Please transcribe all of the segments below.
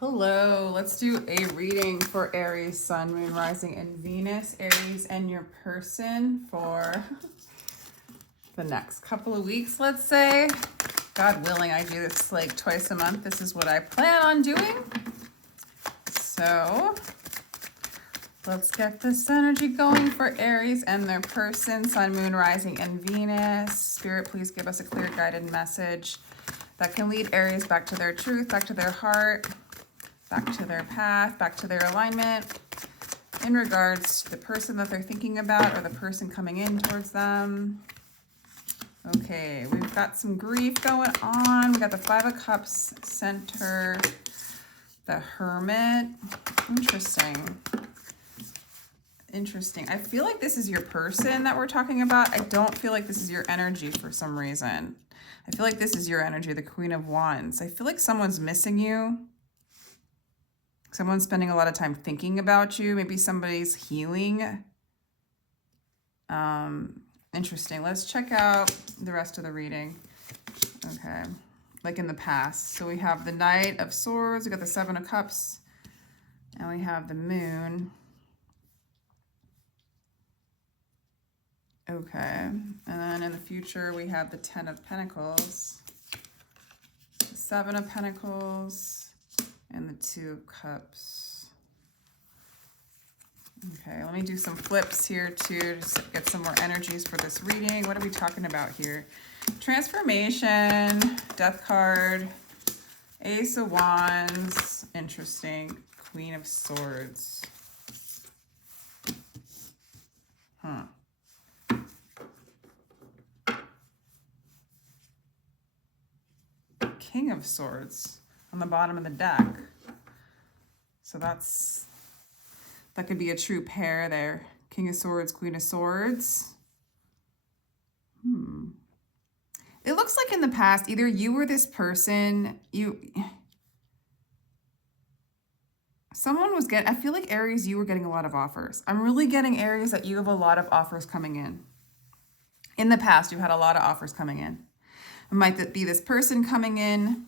Hello, let's do a reading for Aries, Sun, Moon, Rising, and Venus. Aries and your person for the next couple of weeks, let's say. God willing, I do this like twice a month. This is what I plan on doing. So let's get this energy going for Aries and their person, Sun, Moon, Rising, and Venus. Spirit, please give us a clear guided message that can lead Aries back to their truth, back to their heart, back to their path, back to their alignment in regards to the person that they're thinking about or the person coming in towards them. Okay, we've got some grief going on. We got the Five of Cups center, the Hermit. Interesting. Interesting. I feel like this is your person that we're talking about. I don't feel like this is your energy for some reason. I feel like this is your energy, the Queen of Wands. I feel like someone's missing you. Someone's spending a lot of time thinking about you. Maybe somebody's healing. Interesting. Let's check out the rest of the reading. Okay. Like in the past. So we have the Knight of Swords. We got the Seven of Cups. And we have the Moon. Okay. And then in the future, we have the Ten of Pentacles. The Seven of Pentacles. And the Two of Cups. Okay, let me do some flips here too, to get some more energies for this reading. What are we talking about here? Transformation, Death card, Ace of Wands, interesting, Queen of Swords. King of Swords on the bottom of the deck. So that could be a true pair there. King of Swords, Queen of Swords. It looks like in the past, either you or this person, someone was I feel like Aries, you were getting a lot of offers. I'm really getting Aries that you have a lot of offers coming in. In the past, you had a lot of offers coming in. It might be this person coming in.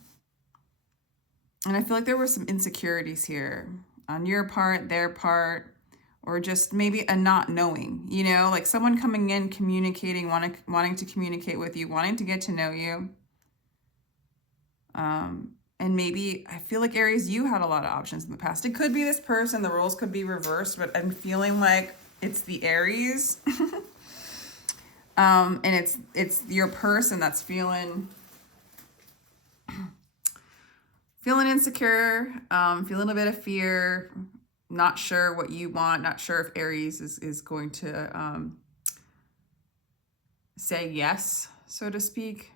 And I feel like there were some insecurities here on your part, their part, or just maybe a not knowing, you know, like someone coming in, communicating, wanting to communicate with you, wanting to get to know you. And maybe I feel like Aries, you had a lot of options in the past. It could be this person, the roles could be reversed, but I'm feeling like it's the Aries. And it's your person that's feeling insecure, feeling a bit of fear, not sure what you want, not sure if Aries is going to say yes, so to speak.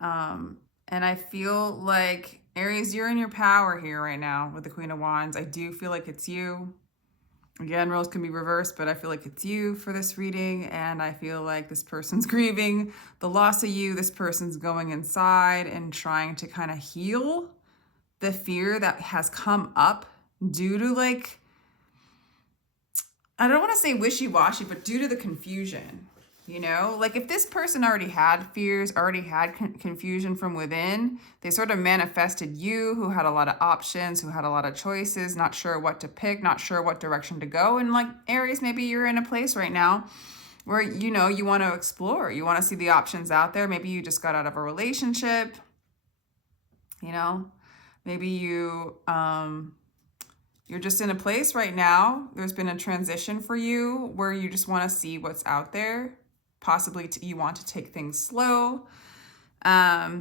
And I feel like, Aries, you're in your power here right now with the Queen of Wands. I do feel like it's you. Again, roles can be reversed, but I feel like it's you for this reading. And I feel like this person's grieving the loss of you. This person's going inside and trying to kind of heal the fear that has come up due to, like, I don't want to say wishy-washy, but due to the confusion, you know? Like if this person already had fears, already had confusion from within, they sort of manifested you who had a lot of options, who had a lot of choices, not sure what to pick, not sure what direction to go. And like Aries, maybe you're in a place right now where, you know, you want to explore, you want to see the options out there. Maybe you just got out of a relationship, you know, maybe you're just in a place right now. There's been a transition for you where you just want to see what's out there. Possibly you want to take things slow. I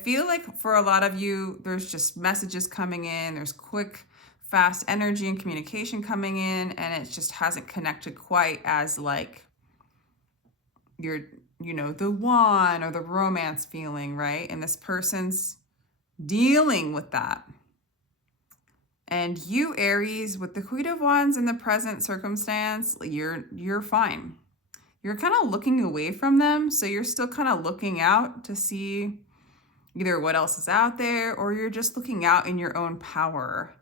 feel like for a lot of you, there's just messages coming in. There's quick, fast energy and communication coming in, and it just hasn't connected quite as like your, you know, the one or the romance feeling, right? And this person's dealing with that. And you, Aries, with the Queen of Wands in the present circumstance, you're fine. You're kind of looking away from them. So you're still kind of looking out to see either what else is out there, or you're just looking out in your own power.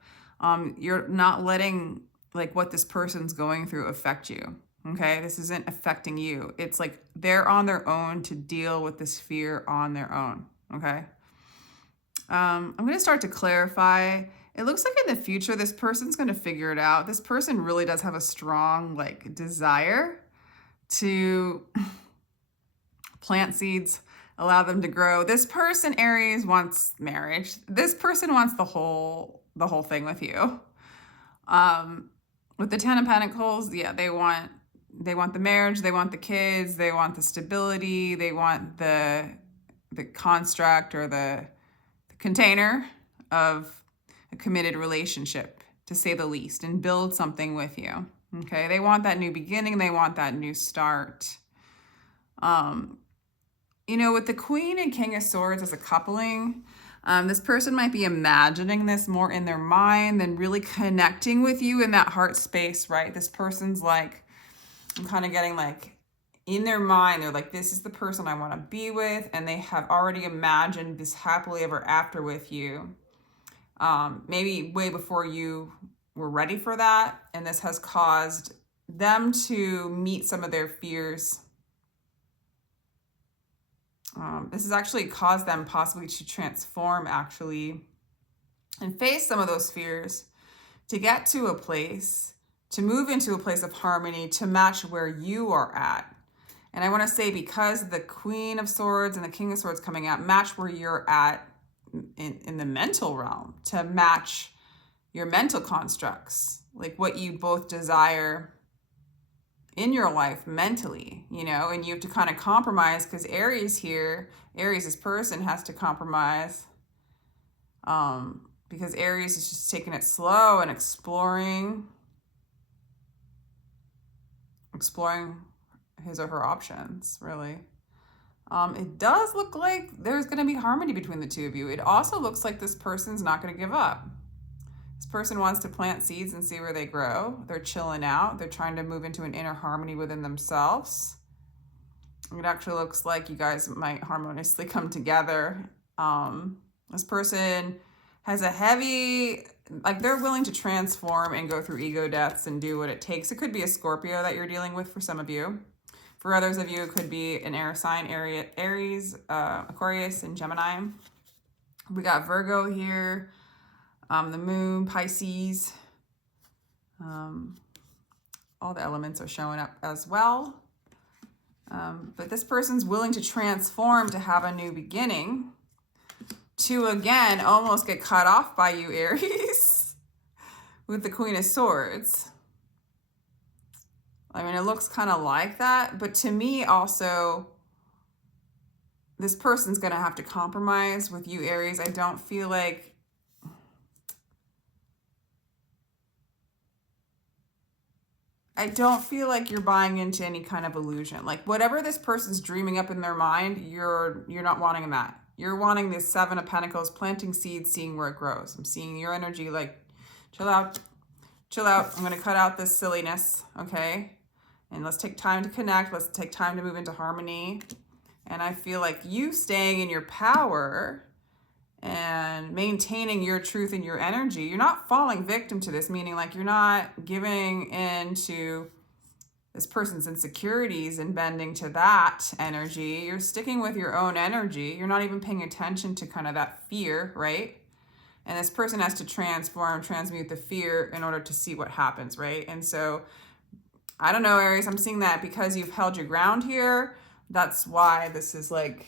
You're not letting like what this person's going through affect you. Okay, this isn't affecting you. It's like they're on their own to deal with this fear on their own. Okay. I'm going to start to clarify. It looks like in the future, this person's going to figure it out. This person really does have a strong like desire to plant seeds, allow them to grow. This person, Aries, wants marriage. This person wants the whole thing with you. With the Ten of Pentacles, yeah, they want the marriage, they want the kids, they want the stability, they want the construct or the container of a committed relationship, to say the least, and build something with you. Okay, they want that new beginning, they want that new start. You know, with the Queen and King of Swords as a coupling, this person might be imagining this more in their mind than really connecting with you in that heart space, right? This person's like, I'm kind of getting like, in their mind, they're like, this is the person I want to be with, and they have already imagined this happily ever after with you. Maybe way before you were ready for that, and this has caused them to meet some of their fears. This has actually caused them possibly to transform, actually, and face some of those fears to get to a place, to move into a place of harmony, to match where you are at. And I want to say, because the Queen of Swords and the King of Swords coming out, match where you're at in the mental realm, to match your mental constructs, like what you both desire in your life mentally, you know, and you have to kind of compromise, because Aries here, Aries, this person has to compromise, because Aries is just taking it slow and exploring his or her options, really. It does look like there's going to be harmony between the two of you. It also looks like this person's not going to give up. This person wants to plant seeds and see where they grow. They're chilling out. They're trying to move into an inner harmony within themselves. It actually looks like you guys might harmoniously come together. This person has a heavy, like, they're willing to transform and go through ego deaths and do what it takes. It could be a Scorpio that you're dealing with for some of you. For others of you, it could be an air sign, Aries, Aquarius, and Gemini. We got Virgo here. The moon, Pisces, all the elements are showing up as well. But this person's willing to transform, to have a new beginning, to again almost get cut off by you, Aries, with the Queen of Swords. I mean, it looks kind of like that, but to me also, this person's going to have to compromise with you, Aries. I don't feel like you're buying into any kind of illusion. Like, whatever this person's dreaming up in their mind, you're not wanting that. You're wanting this Seven of Pentacles, planting seeds, seeing where it grows. I'm seeing your energy like, chill out. I'm going to cut out this silliness, okay? And let's take time to connect. Let's take time to move into harmony. And I feel like you staying in your power and maintaining your truth and your energy, you're not falling victim to this, meaning like you're not giving in to this person's insecurities and bending to that energy. You're sticking with your own energy. You're not even paying attention to kind of that fear, right? And this person has to transmute the fear in order to see what happens, right? And so, I don't know, Aries, I'm seeing that because you've held your ground here, that's why this is like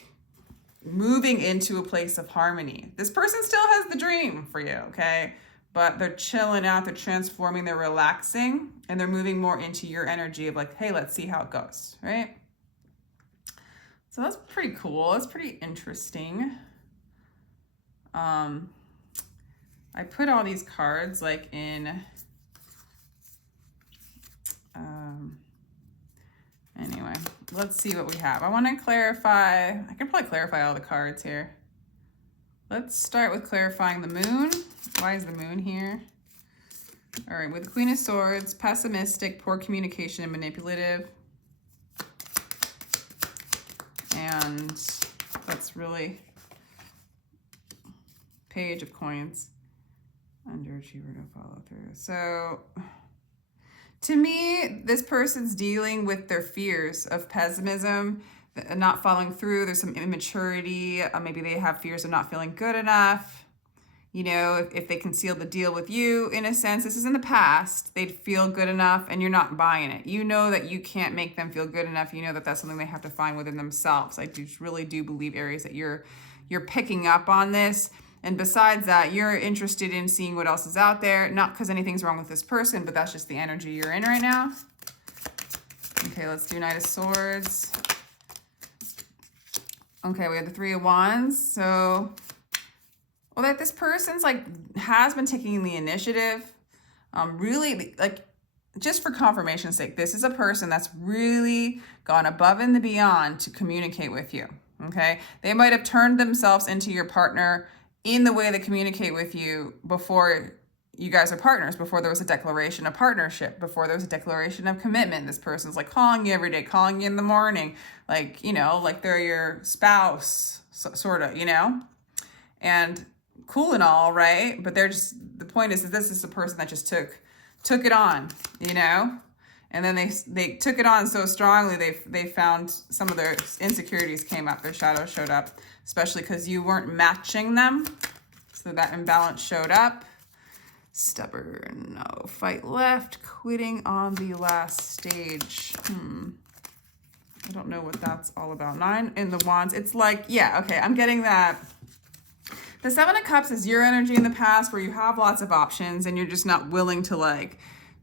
moving into a place of harmony. This person still has the dream for you, okay? But they're chilling out, they're transforming, they're relaxing, and they're moving more into your energy of like, hey, let's see how it goes, right? So that's pretty cool. That's pretty interesting. I put all these cards like in, anyway, let's see what we have. I want to clarify, I can probably clarify all the cards here. Let's start with clarifying the moon. Why is the moon here? All right, with the Queen of Swords, pessimistic, poor communication, and manipulative. And that's really Page of Coins. Underachiever, no follow through. So to me, this person's dealing with their fears of pessimism. not following through. There's some immaturity. Maybe they have fears of not feeling good enough. You know, if they conceal the deal with you, in a sense, this is in the past, they'd feel good enough and you're not buying it. You know that you can't make them feel good enough. You know that that's something they have to find within themselves. I really do believe, Aries, that you're picking up on this. And besides that, you're interested in seeing what else is out there. Not because anything's wrong with this person, but that's just the energy you're in right now. Okay, let's do Knight of Swords. Okay, we have the Three of Wands. So, well, that this person's has been taking the initiative. Really, just for confirmation's sake, this is a person that's really gone above and beyond to communicate with you. Okay, they might have turned themselves into your partner in the way they communicate with you before you guys are partners, before there was a declaration of partnership, before there was a declaration of commitment. This person's calling you every day, calling you in the morning, they're your spouse, sort of, and cool and all, right? But the point is that this is the person that just took it on, and then they took it on so strongly, they found some of their insecurities came up, their shadows showed up, especially because you weren't matching them. So that imbalance showed up. Stubborn, no, fight left, quitting on the last stage. I don't know what that's all about. 9 in the Wands. It's yeah, okay, I'm getting that. The 7 of Cups is your energy in the past where you have lots of options and you're just not willing to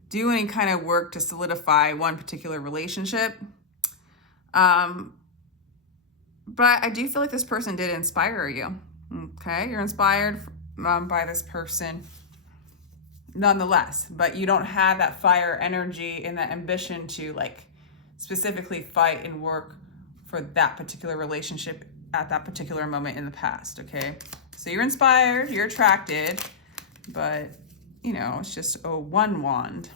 do any kind of work to solidify one particular relationship. But I do feel like this person did inspire you. Okay, you're inspired by this person nonetheless, but you don't have that fire energy and that ambition to specifically fight and work for that particular relationship at that particular moment in the past. Okay, so you're inspired, you're attracted, but it's just a 1 wand.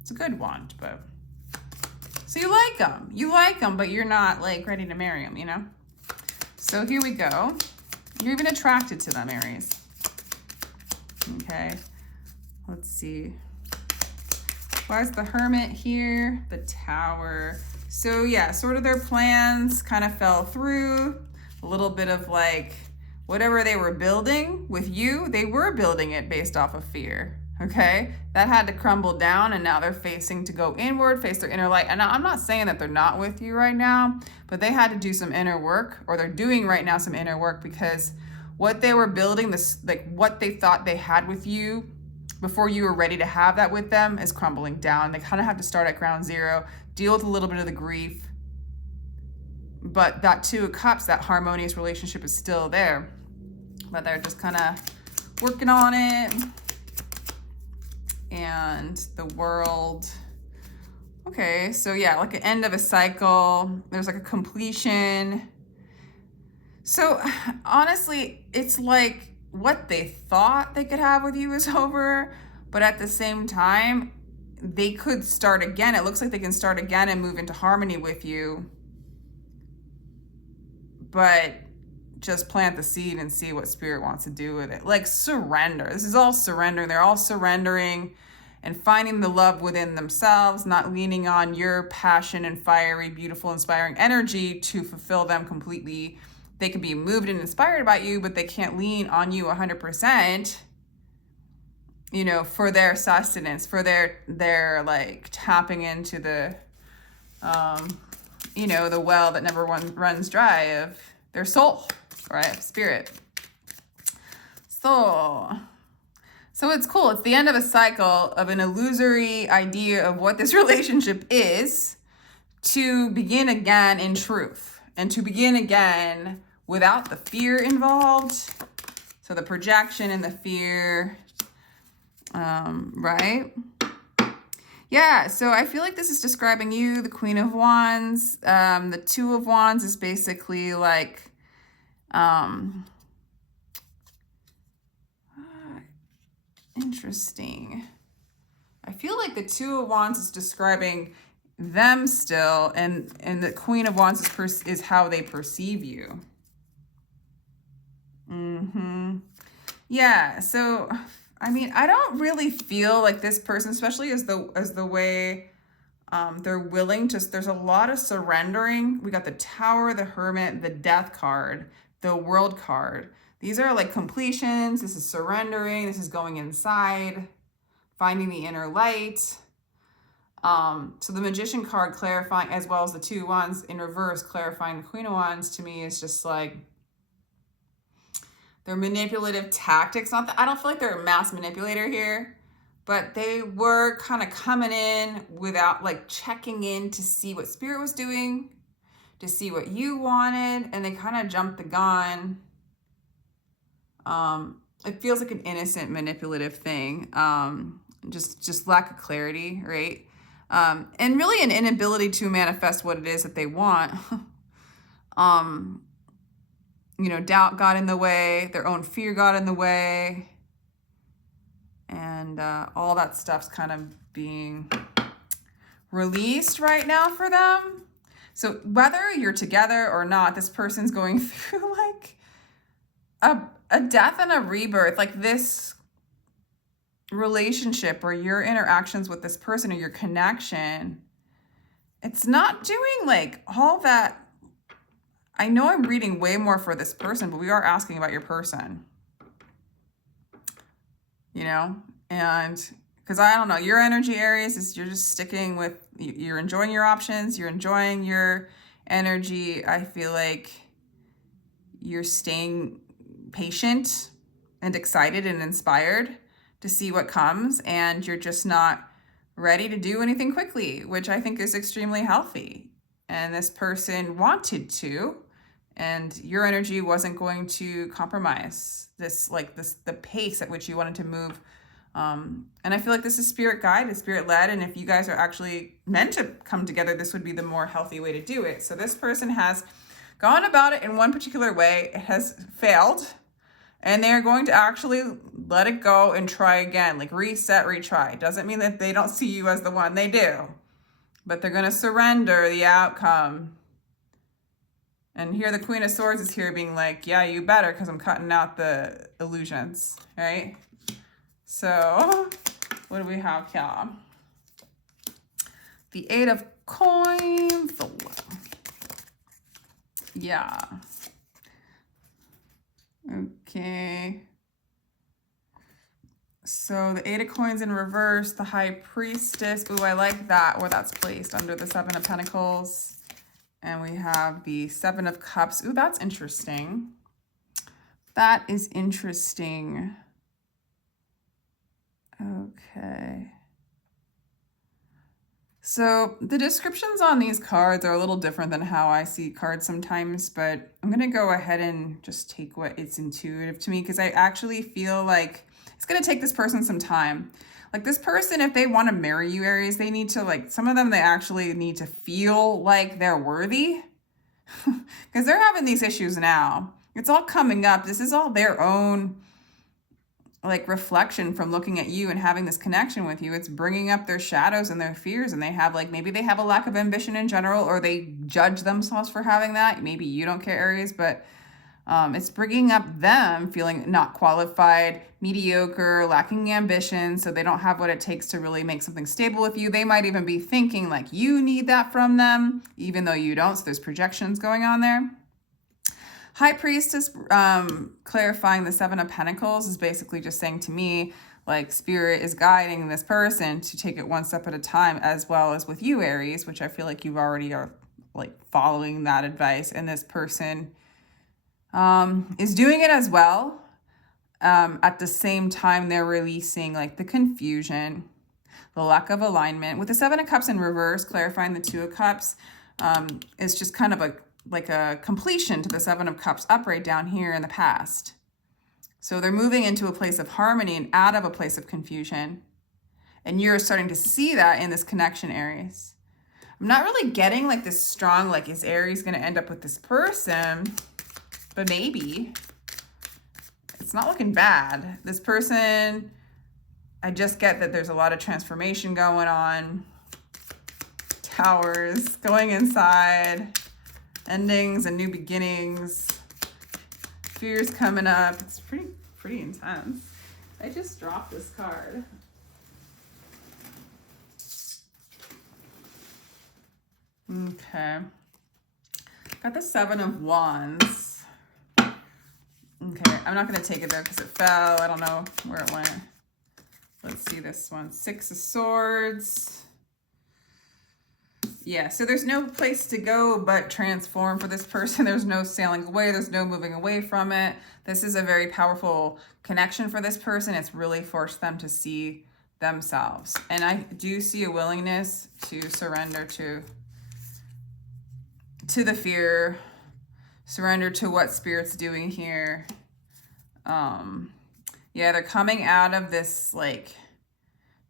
It's a good wand, but so you like them, but you're not ready to marry them, So here we go. You're even attracted to them, Aries. Okay, let's see. Why is the Hermit here? The Tower. So yeah, sort of their plans kind of fell through. A little bit of whatever they were building with you, they were building it based off of fear. Okay, that had to crumble down, and now they're facing to go inward, face their inner light. And I'm not saying that they're not with you right now, but they had to do some inner work, or they're doing right now some inner work, because what they were building, what they thought they had with you before you were ready to have that with them, is crumbling down. They kind of have to start at ground zero, deal with a little bit of the grief. But that 2 of Cups, that harmonious relationship, is still there. But they're just kind of working on it. And the World. Okay, so yeah, an end of a cycle. There's a completion. So honestly, it's what they thought they could have with you is over, but at the same time, they could start again. It looks like they can start again and move into harmony with you, but just plant the seed and see what Spirit wants to do with it. Surrender. This is all surrendering. They're all surrendering and finding the love within themselves, not leaning on your passion and fiery, beautiful, inspiring energy to fulfill them completely. They can be moved and inspired by you, but they can't lean on you 100%, for their sustenance, for their tapping into the, the well that never runs dry of their soul, right? Spirit. So it's cool. It's the end of a cycle of an illusory idea of what this relationship is, to begin again in truth, and to begin again without the fear involved. So the projection and the fear, right? Yeah, so I feel like this is describing you, the Queen of Wands. The 2 of Wands is basically interesting. I feel like the 2 of Wands is describing them still, and the Queen of Wands is how they perceive you. Yeah, so I mean, I don't really feel like this person, especially as the way They're willing to, there's a lot of surrendering. We got the Tower, the Hermit, the Death card, the World card. These are like completions. This is surrendering. This is going inside, finding the inner light. So the Magician card clarifying, as well as the 2 Wands in reverse, clarifying the Queen of Wands, to me is just like their manipulative tactics. Not that I don't feel like they're a mass manipulator here, but they were kind of coming in without like checking in to see what Spirit was doing, to see what you wanted, and they kind of jumped the gun. It feels like an innocent manipulative thing. Just lack of clarity, right? And really an inability to manifest what it is that they want. You know, doubt got in the way, their own fear got in the way, and all that stuff's kind of being released right now for them. So whether you're together or not, this person's going through like a death and a rebirth. Like this relationship or your interactions with this person or your connection, it's not doing like all that. I know I'm reading way more for this person, but we are asking about your person, you know, and because I don't know, your energy, Aries, is you're just sticking with, you're enjoying your options, you're enjoying your energy. I feel like you're staying patient and excited and inspired to see what comes, and you're just not ready to do anything quickly, which I think is extremely healthy. And this person wanted to, and your energy wasn't going to compromise the pace at which you wanted to move. And I feel like this is spirit guided, spirit led. And if you guys are actually meant to come together, this would be the more healthy way to do it. So this person has gone about it in one particular way. It has failed, and they're going to actually let it go and try again, like reset, retry. Doesn't mean that they don't see you as the one, they do, but they're going to surrender the outcome. And here the Queen of Swords is here being like, yeah, you better, because I'm cutting out the illusions, right? So what do we have here? The 8 of Coins. Yeah. Okay. So the 8 of Coins in reverse, the High Priestess. Ooh, I like that, where that's placed under the 7 of Pentacles. And we have the 7 of Cups. Ooh, that's interesting. That is interesting. Okay. So the descriptions on these cards are a little different than how I see cards sometimes, but I'm going to go ahead and just take what it's intuitive to me, because I actually feel like it's going to take this person some time. Like this person, if they want to marry you, Aries, they need to, like, some of them, they actually need to feel like they're worthy, because they're having these issues now. It's all coming up. This is all their own like reflection from looking at you and having this connection with you. It's bringing up their shadows and their fears, and they have like, maybe they have a lack of ambition in general, or they judge themselves for having that. Maybe you don't care, Aries, but it's bringing up them feeling not qualified, mediocre, lacking ambition, so they don't have what it takes to really make something stable with you. They might even be thinking like you need that from them, even though you don't. So there's projections going on there. High Priestess, clarifying the 7 of Pentacles, is basically just saying to me, like, Spirit is guiding this person to take it one step at a time, as well as with you, Aries, which I feel like you've already are like following that advice. And this person is doing it as well. At the same time, they're releasing like the confusion, the lack of alignment. With the 7 of Cups in reverse, clarifying the 2 of Cups, is just kind of like a completion to the 7 of Cups upright down here in the past. So they're moving into a place of harmony and out of a place of confusion. And you're starting to see that in this connection, Aries. I'm not really getting like this strong, like, is Aries going to end up with this person? But maybe. It's not looking bad. This person, I just get that there's a lot of transformation going on. Towers, going inside. Endings and new beginnings, fears coming up. It's pretty intense. I just dropped this card. Okay. Got the 7 of Wands. Okay, I'm not going to take it there because it fell. I don't know where it went. Let's see this one. 6 of Swords. Yeah, so there's no place to go but transform for this person. There's no sailing away. There's no moving away from it. This is a very powerful connection for this person. It's really forced them to see themselves. And I do see a willingness to surrender to the fear, surrender to what Spirit's doing here. Yeah, they're coming out of this like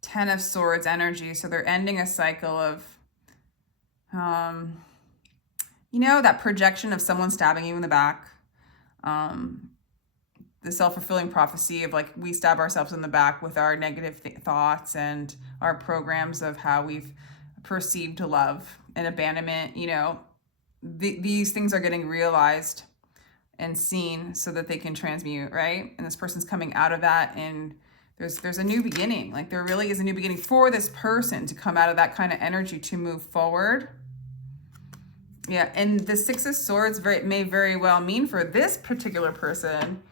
10 of Swords energy. So they're ending a cycle of, you know, that projection of someone stabbing you in the back. The self-fulfilling prophecy of like we stab ourselves in the back with our negative thoughts and our programs of how we've perceived love and abandonment. You know, these things are getting realized and seen so that they can transmute, right? And this person's coming out of that, and there's a new beginning. Like there really is a new beginning for this person to come out of that kind of energy to move forward. Yeah, and the 6 of Swords may very well mean for this particular person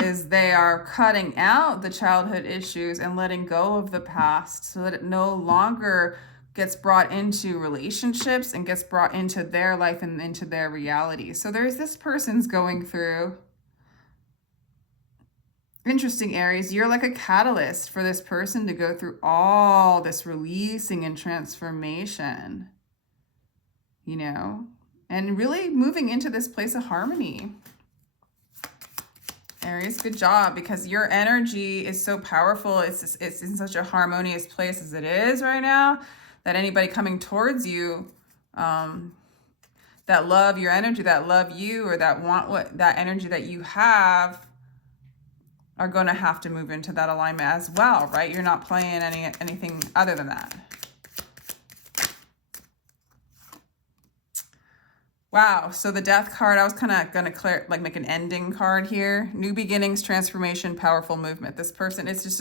is they are cutting out the childhood issues and letting go of the past so that it no longer gets brought into relationships and gets brought into their life and into their reality. So there's this person's going through. Interesting, Aries. You're like a catalyst for this person to go through all this releasing and transformation, you know, and really moving into this place of harmony. Aries, good job, because your energy is so powerful. It's in such a harmonious place as it is right now, that anybody coming towards you, that love your energy, that love you, or that want that energy that you have, are going to have to move into that alignment as well, right? You're not playing anything other than that. Wow, so the Death card, I was kind of going to make an ending card here. New beginnings, transformation, powerful movement. This person is just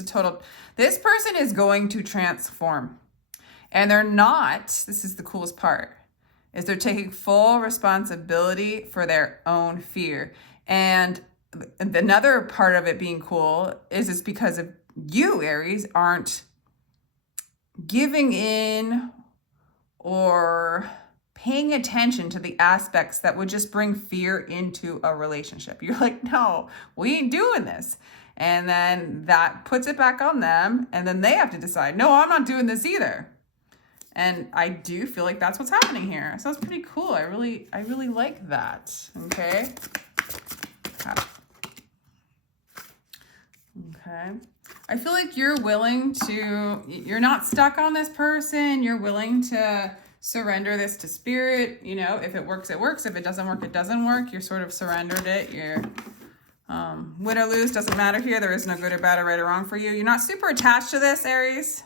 this person is going to transform. And they're not, this is the coolest part, is they're taking full responsibility for their own fear. And another part of it being cool is it's because of you, Aries, aren't giving in or paying attention to the aspects that would just bring fear into a relationship. You're like, no, we ain't doing this. And then that puts it back on them. And then they have to decide, no, I'm not doing this either. And I do feel like that's what's happening here. So it's pretty cool. I really like that. Okay. Okay. I feel like you're not stuck on this person. You're willing to surrender this to Spirit. You know, if it works, it works. If it doesn't work, it doesn't work. You're sort of surrendered it. You're win or lose, doesn't matter here. There is no good or bad or right or wrong for you. You're not super attached to this, Aries.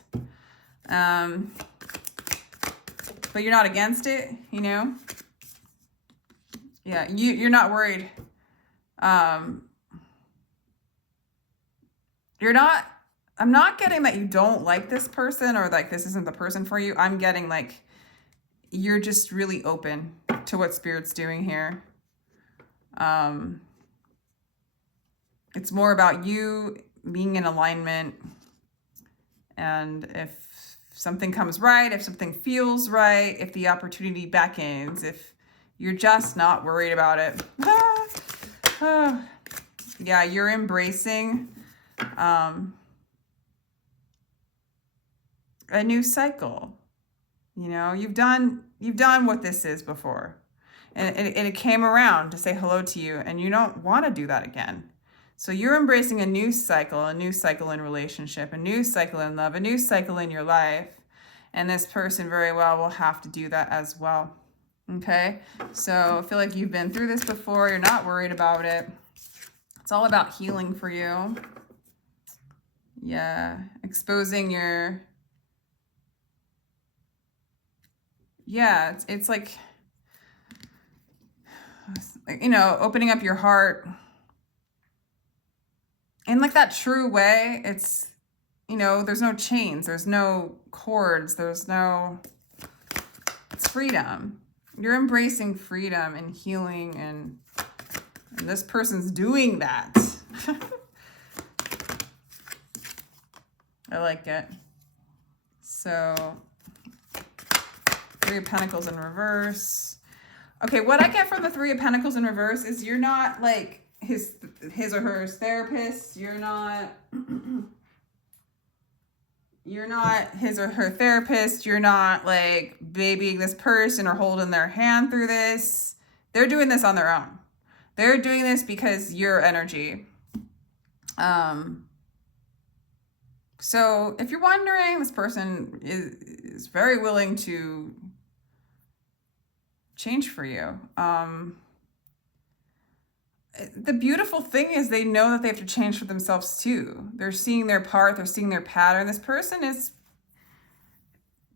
But you're not against it, you know? Yeah, you're not worried. I'm not getting that you don't like this person or like this isn't the person for you. I'm getting like you're just really open to what Spirit's doing here. It's more about you being in alignment, and if something comes right, if something feels right, if the opportunity beckons, if you're just not worried about it. Yeah, you're embracing a new cycle. You know, you've done what this is before, and it came around to say hello to you, and you don't want to do that again. So you're embracing a new cycle in relationship, a new cycle in love, a new cycle in your life. And this person very well will have to do that as well. Okay? So I feel like you've been through this before. You're not worried about it. It's all about healing for you. Yeah. Exposing your... Yeah, it's like, you know, opening up your heart in like that true way. It's, you know, there's no chains, there's no cords, there's no, It's freedom. You're embracing freedom and healing, and this person's doing that. I like it. So, Three of Pentacles in reverse. Okay, what I get from the Three of Pentacles in reverse is you're not like his or her therapist. You're not his or her therapist. You're not like babying this person or holding their hand through this. They're doing this on their own. They're doing this because your energy. So if you're wondering, this person is very willing to change for you. The beautiful thing is they know that they have to change for themselves too. They're seeing their part, they're seeing their pattern. This person is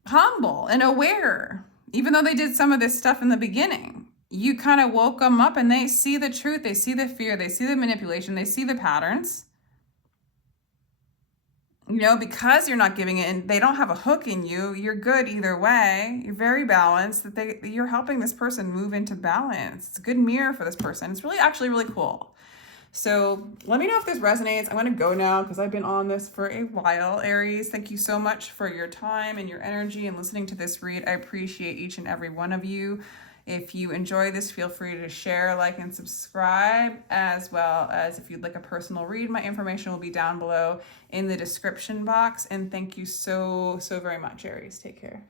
humble and aware. Even though they did some of this stuff in the beginning, you kind of woke them up and they see the truth, they see the fear, they see the manipulation, they see the patterns. You know, because you're not giving it and they don't have a hook in you, you're good either way. You're very balanced, that you're helping this person move into balance. It's a good mirror for this person. It's actually really cool. So let me know if this resonates. I'm going to go now because I've been on this for a while. Aries, thank you so much for your time and your energy and listening to this read. I appreciate each and every one of you. If you enjoy this, feel free to share, like, and subscribe, as well as if you'd like a personal read, my information will be down below in the description box. And thank you so, so very much, Aries. Take care.